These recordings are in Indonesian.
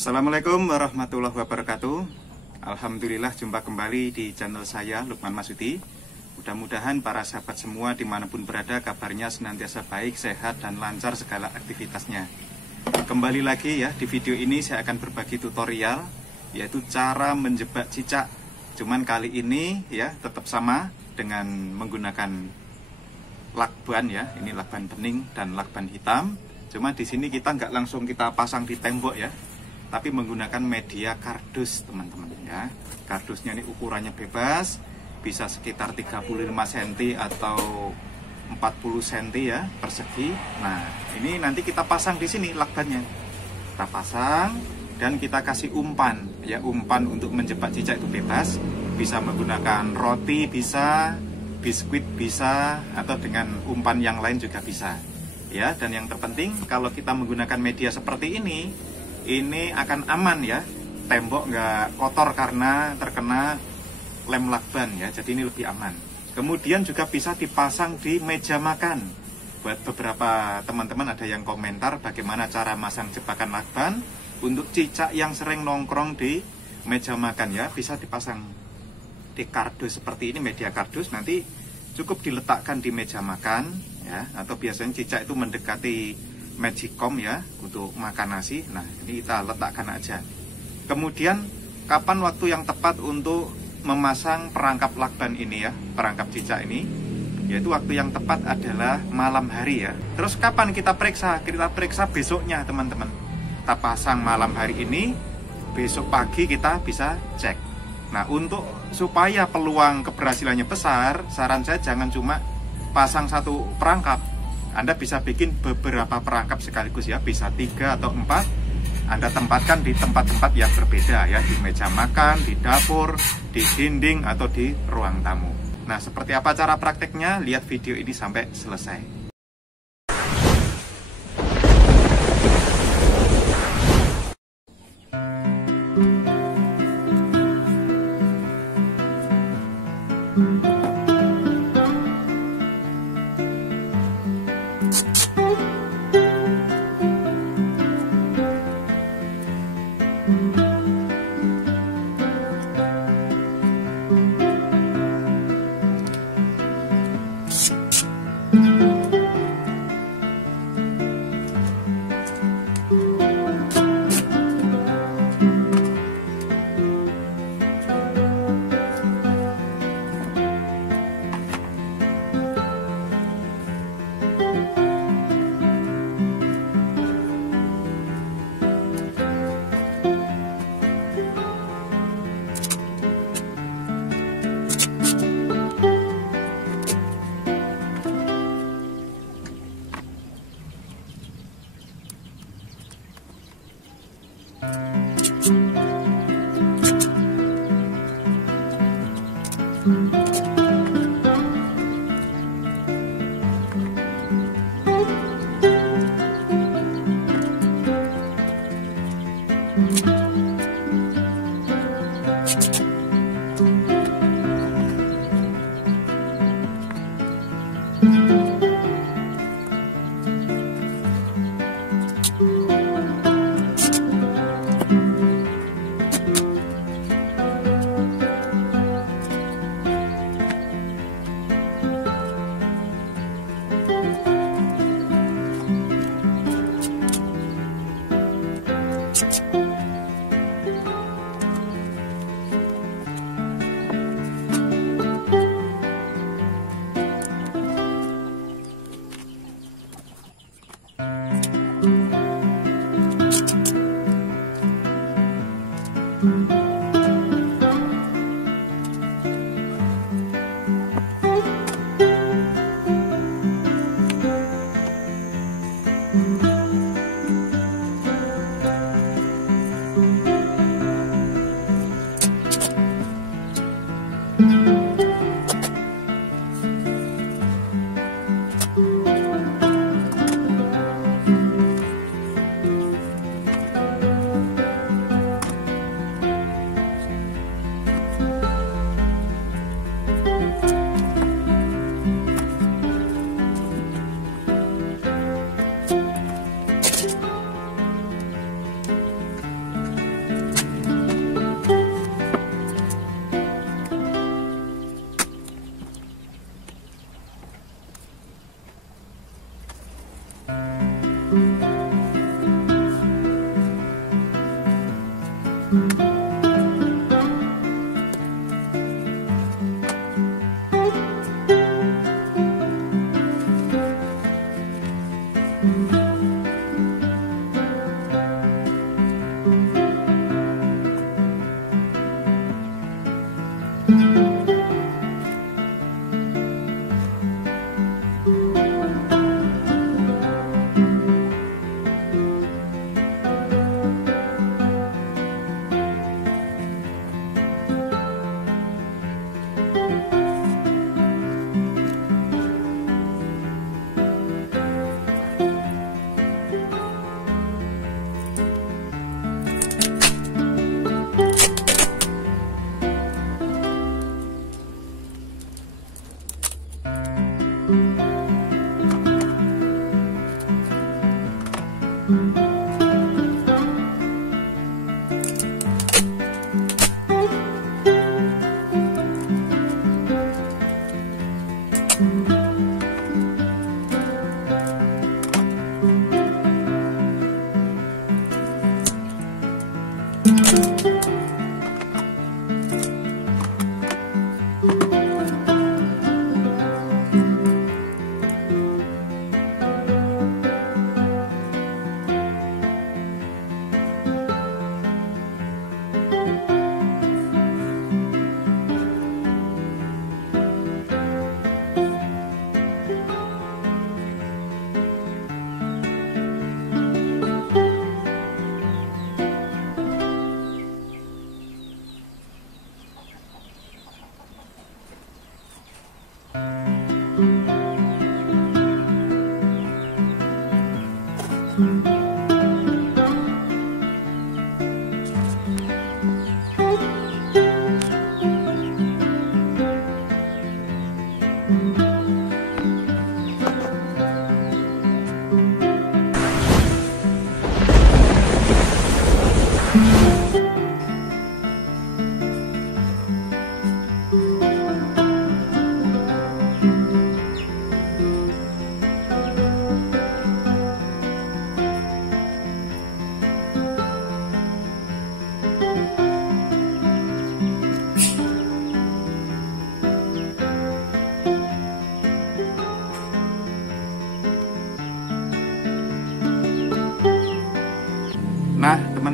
Assalamualaikum warahmatullahi wabarakatuh. Alhamdulillah jumpa kembali di channel saya Lukman Masudi. Mudah-mudahan para sahabat semua dimanapun berada kabarnya senantiasa baik, sehat, dan lancar segala aktivitasnya. Kembali lagi ya, di video ini saya akan berbagi tutorial yaitu cara menjebak cicak. Cuman kali ini ya tetap sama dengan menggunakan lakban ya. Ini lakban bening dan lakban hitam. Cuma di sini kita nggak langsung kita pasang di tembok ya, tapi menggunakan media kardus teman-teman ya. Kardusnya ini ukurannya bebas, bisa sekitar 35 cm atau 40 cm ya persegi. Nah ini nanti kita pasang di sini lakbannya, kita pasang dan kita kasih umpan ya. Umpan untuk menjebak cicak itu bebas, bisa menggunakan roti bisa, biskuit bisa, atau dengan umpan yang lain juga bisa ya. Dan yang terpenting kalau kita menggunakan media seperti ini akan aman ya, tembok nggak kotor karena terkena lem lakban ya, jadi ini lebih aman. Kemudian juga bisa dipasang di meja makan. Buat beberapa teman-teman ada yang komentar bagaimana cara masang jebakan lakban untuk cicak yang sering nongkrong di meja makan ya, bisa dipasang di kardus seperti ini, media kardus. Nanti cukup diletakkan di meja makan ya, atau biasanya cicak itu mendekati magicom ya untuk makan nasi. Nah ini kita letakkan aja. Kemudian kapan waktu yang tepat untuk memasang perangkap lakban ini ya, perangkap cicak ini, yaitu waktu yang tepat adalah malam hari ya. Terus kapan kita periksa? Kita periksa besoknya teman-teman. Kita pasang malam hari ini, besok pagi kita bisa cek. Nah untuk supaya peluang keberhasilannya besar, saran saya jangan cuma pasang satu perangkap. Anda bisa bikin beberapa perangkap sekaligus ya, bisa 3 atau 4. Anda tempatkan di tempat-tempat yang berbeda ya, di meja makan, di dapur, di dinding, atau di ruang tamu. Nah, seperti apa cara prakteknya? Lihat video ini sampai selesai.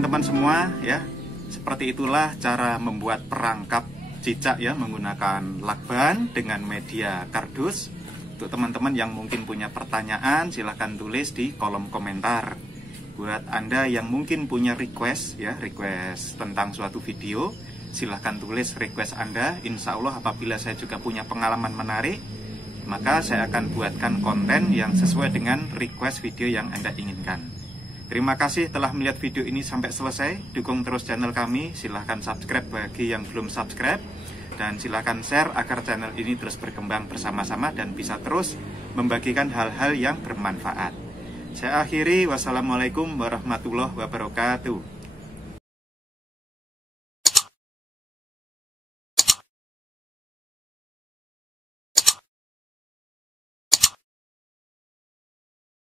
teman-teman semua ya, seperti itulah cara membuat perangkap cicak ya menggunakan lakban dengan media kardus. Untuk teman-teman yang mungkin punya pertanyaan, silahkan tulis di kolom komentar. Buat Anda yang mungkin punya request ya, request tentang suatu video, silahkan tulis request Anda. Insya Allah apabila saya juga punya pengalaman menarik, maka saya akan buatkan konten yang sesuai dengan request video yang Anda inginkan. Terima kasih telah melihat video ini sampai selesai. Dukung terus channel kami, silahkan subscribe bagi yang belum subscribe, dan silahkan share agar channel ini terus berkembang bersama-sama dan bisa terus membagikan hal-hal yang bermanfaat. Saya akhiri, wassalamualaikum warahmatullahi wabarakatuh.